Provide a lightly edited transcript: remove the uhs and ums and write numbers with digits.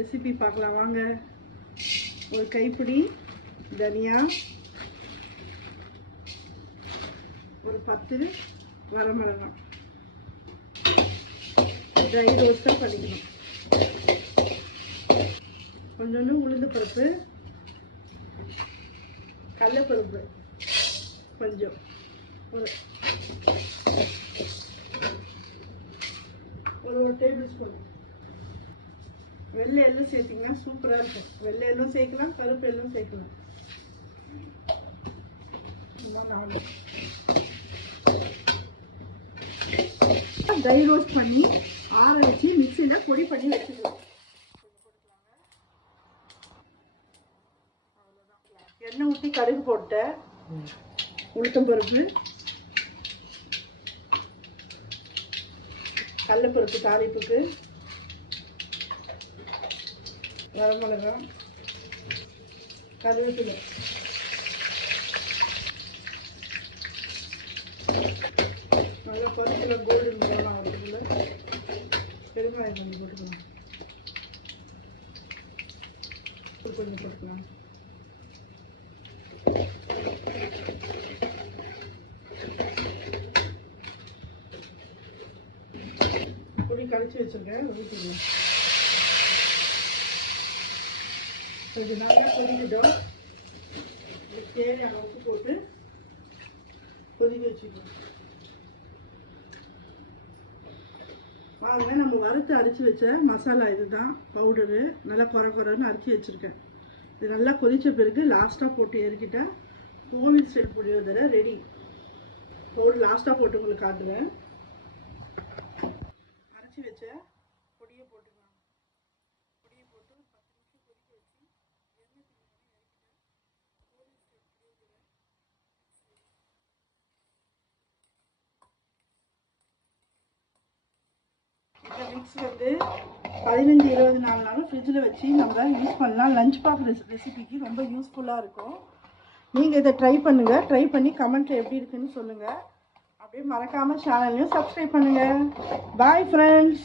Recipe பார்க்கலாம் வாங்க. ஒரு கைப்பிடி தனியா, ஒரு 10 வரமிளகாய் ட்ரை ரோஸ்ட்டாக பண்ணிக்கணும். கொஞ்சோண்டு உளுந்து பருப்பு, கடலைப்பருப்பு கொஞ்சம், ஒரு டேபிள் ஸ்பூன். வெள்ளை எள்ளும் சேர்த்திங்கன்னா சூப்பராக இருக்கும். வெள்ளை எள்ளும் சேர்க்கலாம், கருப்பு எள்ளும் சேர்க்கலாம். ட்ரை ரோஸ்ட் பண்ணி ஆற வச்சு மிக்சியில் பொடி பண்ணி வச்சுக்கலாம். எண்ணெய் ஊற்றி கடுகு போட்டேன், உளுத்தம் பருப்பு, கடலைப்பருப்பு தாளிப்புக்கு, வரமிளகாய், கருவேப்பிலை, நல்லா பருப்புல கோல்டன் ப்ரௌன் ஆகிறதுக்குள்ள பெருங்காயம் கொஞ்சம் போட்டுக்கலாம். கொஞ்சம் போட்டுக்கலாம். பொடி கரைச்சி வச்சிருக்கேன், ஊற்றிடுவேன். கொஞ்சம் நல்லா கொதிக்கிட்டோம். தேவையான உப்பு போட்டு கொதிக்க வச்சுக்கணும். வாங்க, நம்ம வறுத்து அரைச்சி வச்ச மசாலா இதுதான், பவுடரு. நல்லா குறைன்னு அரைச்சி வச்சுருக்கேன். இது நல்லா கொதித்த பிறகு லாஸ்ட்டாக போட்டு இறக்கிட்டா கோவில் ஸ்டைல் புளியோதரை ரெடி. பவுடர் லாஸ்ட்டாக போட்டு உங்களுக்கு காட்டுவேன். அரைச்சி வச்ச பொடியை போட்டுக்கலாம். பொடியை போட்டு 10 நிமிஷம் கொதிக்க வச்சு எண்ணெய் கோவில் ஸ்டைல் புளியோதரை. இந்த மிக்ஸ் 15-20 நாள் ஃப்ரிட்ஜில் வச்சு நம்ம யூஸ் பண்ணலாம். லஞ்ச் பாக்ஸ் ரெசிபிக்கு ரொம்ப யூஸ்ஃபுல்லாக இருக்கும். நீங்கள் இதை ட்ரை பண்ணுங்கள். ட்ரை பண்ணி கமெண்ட்டில் எப்படி இருக்குன்னு சொல்லுங்கள். அப்படியே மறக்காமல் சேனலையும் சப்ஸ்கிரைப் பண்ணுங்கள். Bye friends.